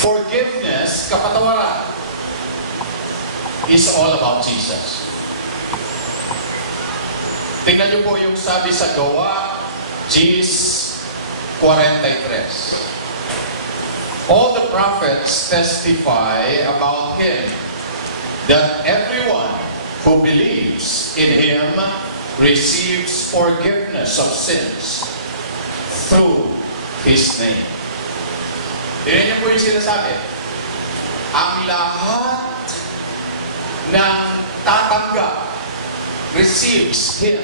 Forgiveness, kapatawaran, is all about Jesus. Tingnan niyo po yung sabi sa Gawa, Gs 43. All the prophets testify about Him, that everyone who believes in Him receives forgiveness of sins through His name. Tingnan niyo po yung sinasabi. Ang lahat ng tatanggap receives Him.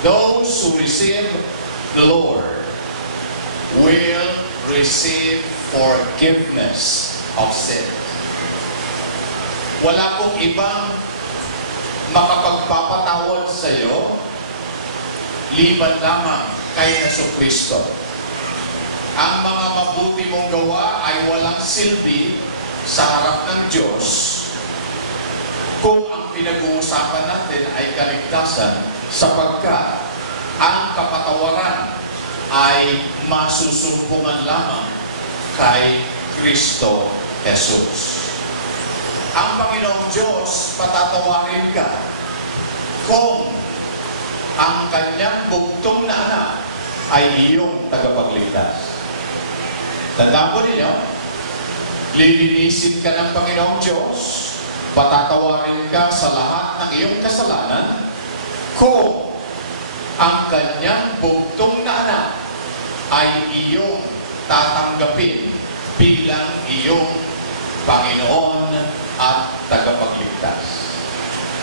Those who receive the Lord will receive forgiveness of sin. Wala pong ibang makapagpapatawad sa iyo liban lamang kay Jesucristo. Ang mga mabuti mong gawa ay walang silbi sa harap ng Diyos kung ang pinag-uusapan natin ay kaligtasan, sapagkat ang kapatawaran ay masusumpungan lamang kay Kristo Jesus. Ang Panginoong Diyos, patatawarin ka kung ang kanyang bugtong na anak ay iyong tagapagligtas. Tandaan po ninyo, lilinisin ka ng Panginoong Diyos, patatawarin ka sa lahat ng iyong kasalanan kung ang kanyang bugtong na anak ay iyong tatanggapin bilang iyong Panginoon at tagapagligtas.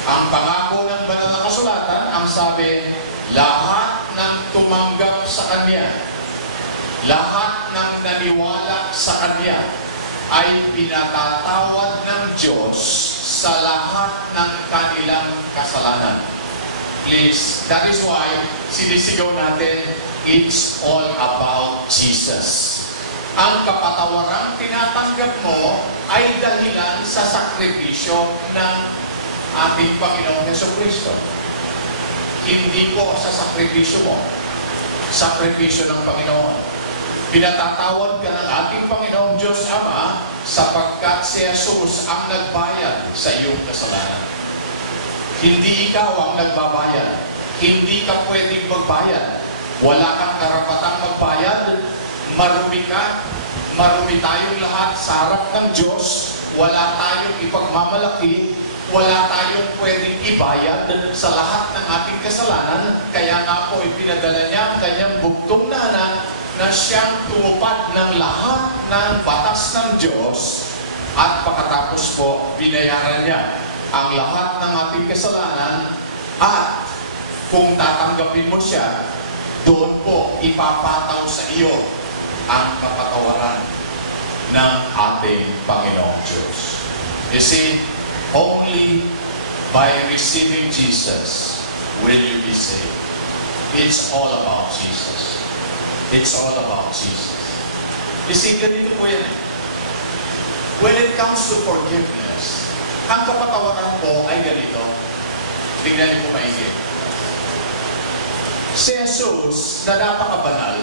Ang pangako ng banal na kasulatan, ang sabi, lahat ng tumanggap sa Kanya, lahat ng naniwala sa Kanya, ay pinatatawad ng Diyos sa lahat ng kanilang kasalanan. Please, that is why sinisigaw natin, it's all about Jesus. Ang kapatawarang tinatanggap mo ay dahilan sa sakripisyo ng ating Panginoong Jesucristo. Hindi po sa sakripisyo mo, sakripisyo ng Panginoon. Pinatatawad ka ng ating Panginoong Diyos Ama sapagkat si Jesus ang nagbayad sa iyong kasalanan. Hindi ikaw ang nagbabayad. Hindi ka pwedeng magbayad. Wala kang karapatang magbayad. Marumi ka. Marumi tayong lahat sa harap ng Diyos. Wala tayong ipagmamalaki. Wala tayong pwedeng ibayad sa lahat ng ating kasalanan. Kaya nga po ipinadala niya ang kanyang bugtong na anak na siyang tumupad ng lahat ng batas ng Diyos at pagkatapos po binayaran niya ang lahat ng ating kasalanan at kung tatanggapin mo siya, doon po ipapataw sa iyo ang kapatawaran ng ating Panginoong Diyos. You see, only by receiving Jesus will you be saved. It's all about Jesus. It's all about Jesus. You see, ganito po yan. When it comes to forgiveness, ang kapatawaran po ay ganito. Tingnan niyo po maigi. Si Jesus na napakabanal,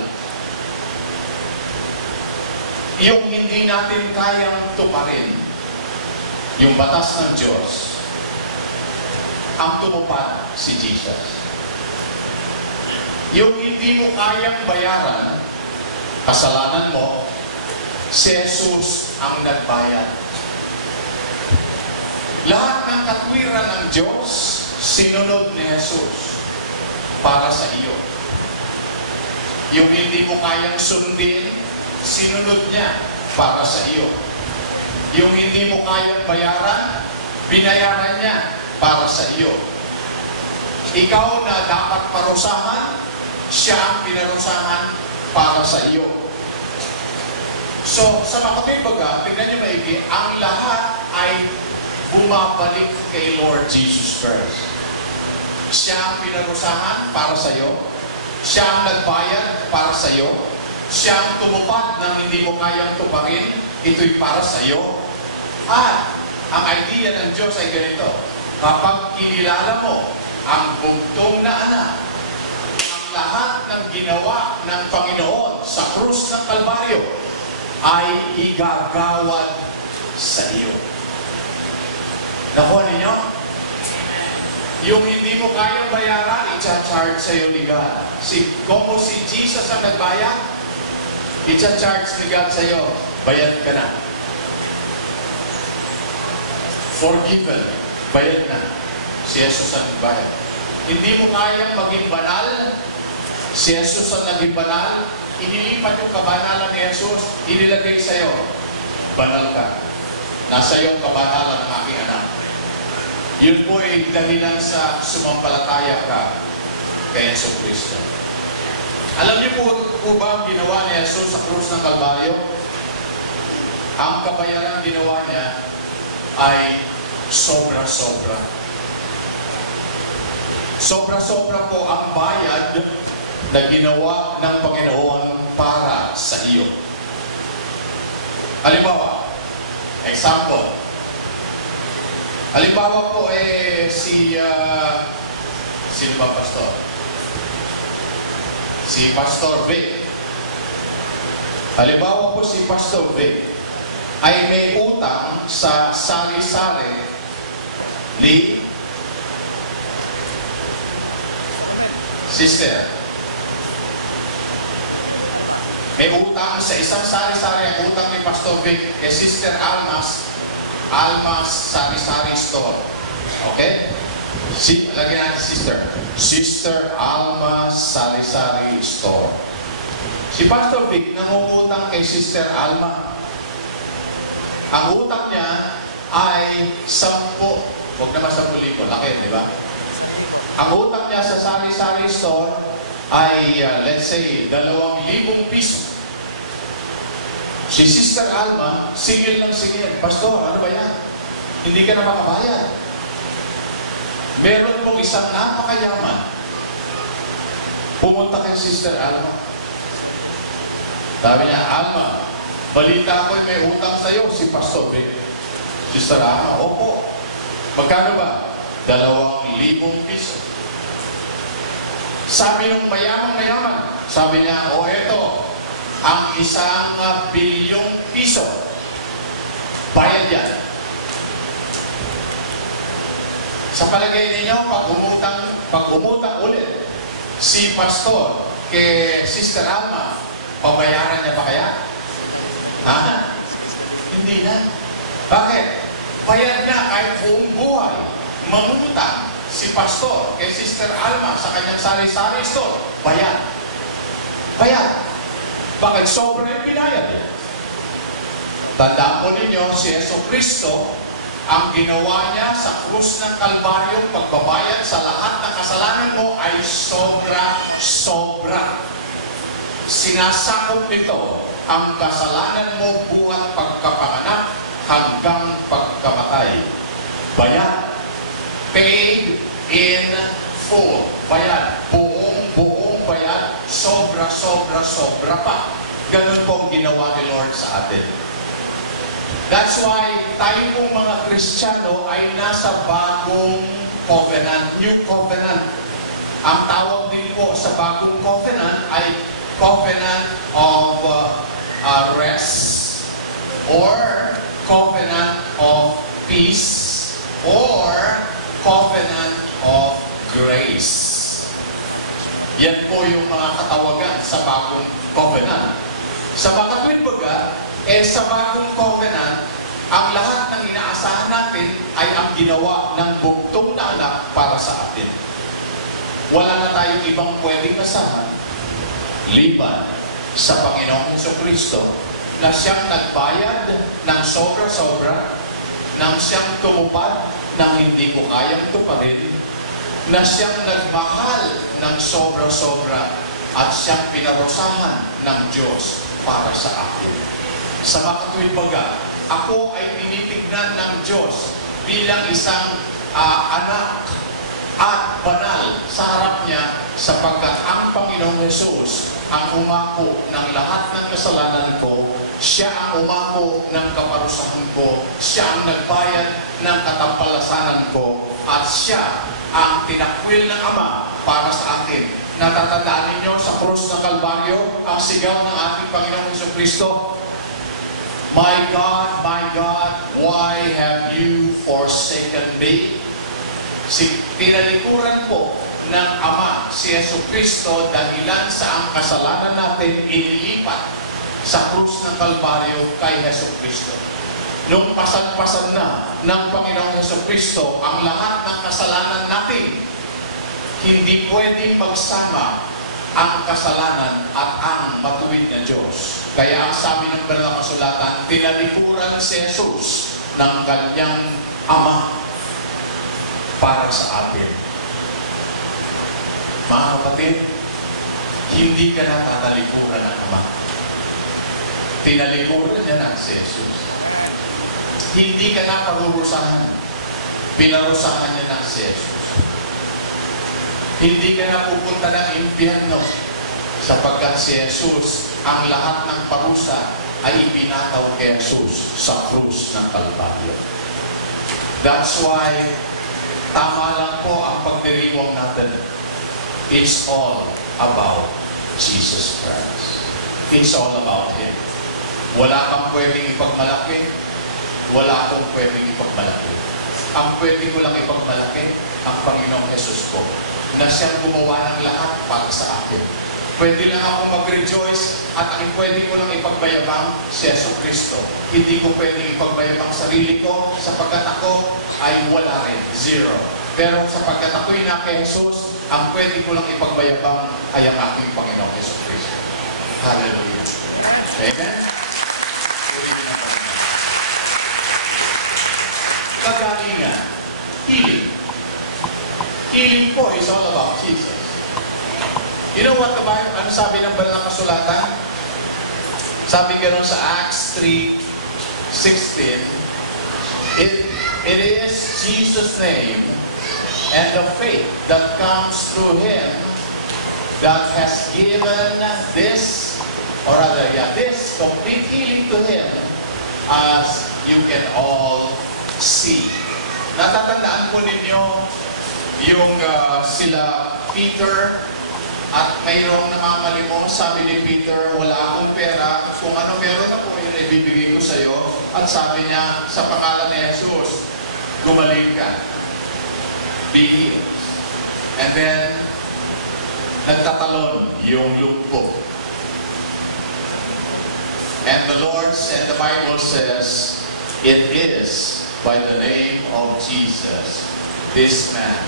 yung hindi natin kayang tuparin, yung batas ng Diyos, ang tumupad si Jesus. Yung hindi mo kayang bayaran, kasalanan mo, si Jesus ang nagbayad. Lahat ng katwiran ng Diyos, sinunod ni Jesus para sa iyo. Yung hindi mo kayang sundin, sinunod niya para sa iyo. Yung hindi mo kayang bayaran, binayaran niya para sa iyo. Ikaw na dapat parusahan, siya ang pinarusahan para sa iyo. So, sa makapimbaga, tignan niyo maigi, ang lahat ay bumabalik kay Lord Jesus Christ. Siya ang pinarusahan para sa iyo. Siya ang nagbayad para sa iyo. Siya ang tumupad ng hindi mo kayang tuparin. Ito'y para sa iyo. At ang idea ng Diyos ay ganito. Kapag kinilala mo ang bugtong na anak, ang lahat ng ginawa ng Panginoon sa krus ng Kalbaryo, ay igagawad sa iyo. Nakuha ninyo? Yung hindi mo kayang bayaran, i-charge sa iyo ni God. Kung si Jesus ang nagbayad, i-charge ni God sa iyo, bayad ka na. Forgiven, bayad na. Si Jesus ang nagbayad. Hindi mo kayang maging banal, si Jesus ang naging banal, inilipat yung kabanalan ni Jesus, inilagay sa iyo, banal ka. Nasa iyo kabanalan ng aking anak. Yun po ay dahilan sa sumampalataya ka kay Yesu Cristo. Alam niyo po ba ang ginawa ni Jesus sa krus ng Kalbaryo? Ang kabayaran ginawa niya ay sobra-sobra. Sobra-sobra po ang bayad na ginawa ng Panginoon para sa iyo. Halimbawa, example. Halimbawa po sino ba pastor? Si Pastor Vic. Halimbawa po si Pastor Vic ay may utang sa sari-sari ni sister. May utang sa isang sari-sari ang utang ni Pastor Vic kay Sister Almas Sari-Sari Store. Okay? Lagyan natin sister. Sister Almas Sari-Sari Store. Si Pastor Vic nangungutang kay Sister Alma. Ang utang niya ay 10. Huwag naman 10,000. Laki, di ba? Ang utang niya sa Sari-Sari Store ay, let's say, 2,000 piso. Si Sister Alma, singil ng singil. Pastor, ano ba yan? Hindi ka na makabayad. Meron pong isang napakayaman. Pumunta kay Sister Alma. Sabi niya, Alma, balita ko'y may utang sa'yo, si Pastor Vic. Sister Alma, opo. Magkano ba? 2,000 piso. Sabi nung mayaman, sabi niya, eto, ang 1 bilyong piso. Bayad yan. Sa palagay ninyo, pag umutang ulit si Pastor kay Sister Alma, pabayaran niya ba kaya? Ha? Hindi na. Bakit? Bayad niya kahit buong buhay. Mangutang si Pastor kay Sister Alma sa kanyang sari-sari store. Bayad. Bayad. Bakit sobra yung binayad? Tandaan po ninyo, si Yesu Cristo, ang ginawa niya sa krus ng Kalbaryo, pagbabayad sa lahat ng kasalanan mo ay sobra-sobra. Sinasakop nito ang kasalanan mo buhat pagkapanganak hanggang pagkamatay. Bayad. Paid in full. Bayad. Buong bayad. Sobra pa. Ganun po ang ginawa ni Lord sa atin. That's why tayo pong mga Kristiyano ay nasa bagong covenant, new covenant. Ang tawag din po sa bagong covenant ay covenant of rest or covenant of peace or covenant of grace. Yan po yung mga katawagan sa bagong covenant. Sa makatwid baga, sa bagong covenant, ang lahat ng inaasahan natin ay ang ginawa ng bugtong na anak para sa atin. Wala na tayong ibang pwedeng asahan, liban sa Panginoong Jesucristo, na siyang nagbayad ng sobra-sobra, nang siyang tumupad ng hindi ko kayang tuparin, na siyang nagmahal ng sobra-sobra at siyang pinarusahan ng Diyos para sa akin. Sa makatwid baga, ako ay tinitignan ng Diyos bilang isang anak at banal sa harap niya sapagkat ang Panginoong Jesus ang umako ng lahat ng kasalanan ko, siya ang umako ng kaparusahan ko, siya ang nagbayad ng katampalasanan ko, at siya ang tinakwil ng Ama para sa akin. Natatandaan ninyo sa krus ng Kalbaryo, ang sigaw ng ating Panginoong Jesucristo, My God, why have you forsaken me? Pinalikuran po ng Ama si Jesucristo dahilan sa ang kasalanan natin inilipat sa krus ng Kalbaryo kay Jesucristo. Nung pasan-pasan na ng Panginoong Jesucristo ang lahat ng kasalanan natin, hindi pwedeng magsama ang kasalanan at ang matuwid na Diyos. Kaya ang sabi ng banal na kasulatan, tinalikuran si Jesus ng kanyang Ama para sa atin. Mga kapatid, hindi ka na tatalikuran ng Ama. Tinalikuran niya ng si Jesus. Hindi ka na parurusahan. Pinarusahan niya ng si Jesus. Hindi ka na pupunta ng impyerno sapagkat si Jesus, ang lahat ng parusa ay ipinataw kay Jesus sa krus ng Kalbaryo. That's why tama lang po ang pagdiriwang natin. It's all about Jesus Christ. It's all about Him. Wala kang pwedeng ipagmalaki. Wala akong pwedeng ipagmalaki. Ang pwede ko lang ipagmalaki, ang Panginoong Jesus ko, na siyang gumawa ng lahat para sa akin. Pwede lang akong mag-rejoice at ang pwede ko lang ipagbayabang si Jesucristo. Hindi ko pwedeng ipagbayabang sarili ko sapagkat ako ay wala rin, zero. Pero sapagkat ako'y na kay Jesus, ang pwede ko lang ipagbayabang ay ang aking Panginoong Jesucristo. Hallelujah. Amen? Purihin ang Panginoon. Kagalingan, healing. Healing po is all about Jesus. You know what the Bible, ano sabi ng banal na kasulatan? Sabi gano'n sa Acts 3:16, it is Jesus' name and the faith that comes through Him that has given this, or rather, this complete healing to Him, as you can all see. Natatandaan po ninyo yung sila Peter at mayroong namamalimos, sabi ni Peter, wala akong pera, kung ano meron na po yun, ibibigay ko sa iyo. At sabi niya, sa pangalan ni Jesus, gumaling ka. Be healed. And then, nagtatalon yung lumpo. And the Lord said, the Bible says, it is by the name of Jesus, this man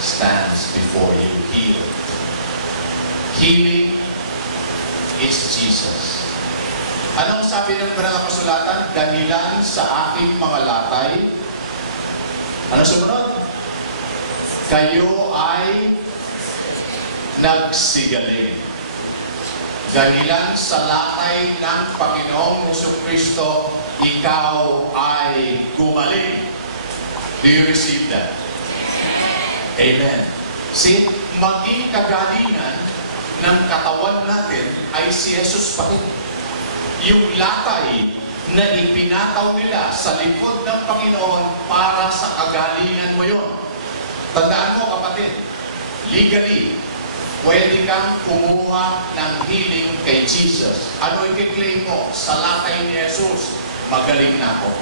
stands before you healed. Healing is Jesus. Anong sabi ng banal na kasulatan? Dahilan sa aking mga latay. Ano sumunod? Kayo ay nagsigaling. Dahilan sa latay ng Panginoong Jesucristo, ikaw ay gumaling. Do you receive that? Amen. See, maging kagalingan ng katawan natin ay si Jesus pa rin. Yung latay na ipinataw nila sa likod ng Panginoon para sa kagalingan mo yun. Tandaan mo kapatid, legally, pwede kang kumuha ng healing kay Jesus. Ano i-claim mo? Sa latay ni Jesus, magaling na ako.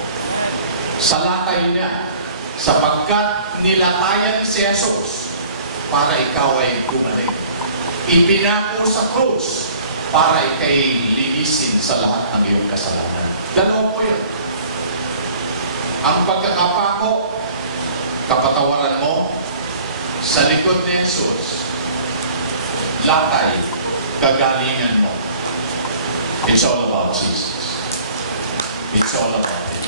Sa latay niya, sapagkat nilatayan si Jesus para ikaw ay gumaling. Ipinako sa krus para ikay linisin sa lahat ng iyong kasalanan. Dalawa po yun. Ang pagkakapako, kapatawaran mo sa likod ni Jesus, latay, kagalingan mo. It's all about Jesus. It's all about Him.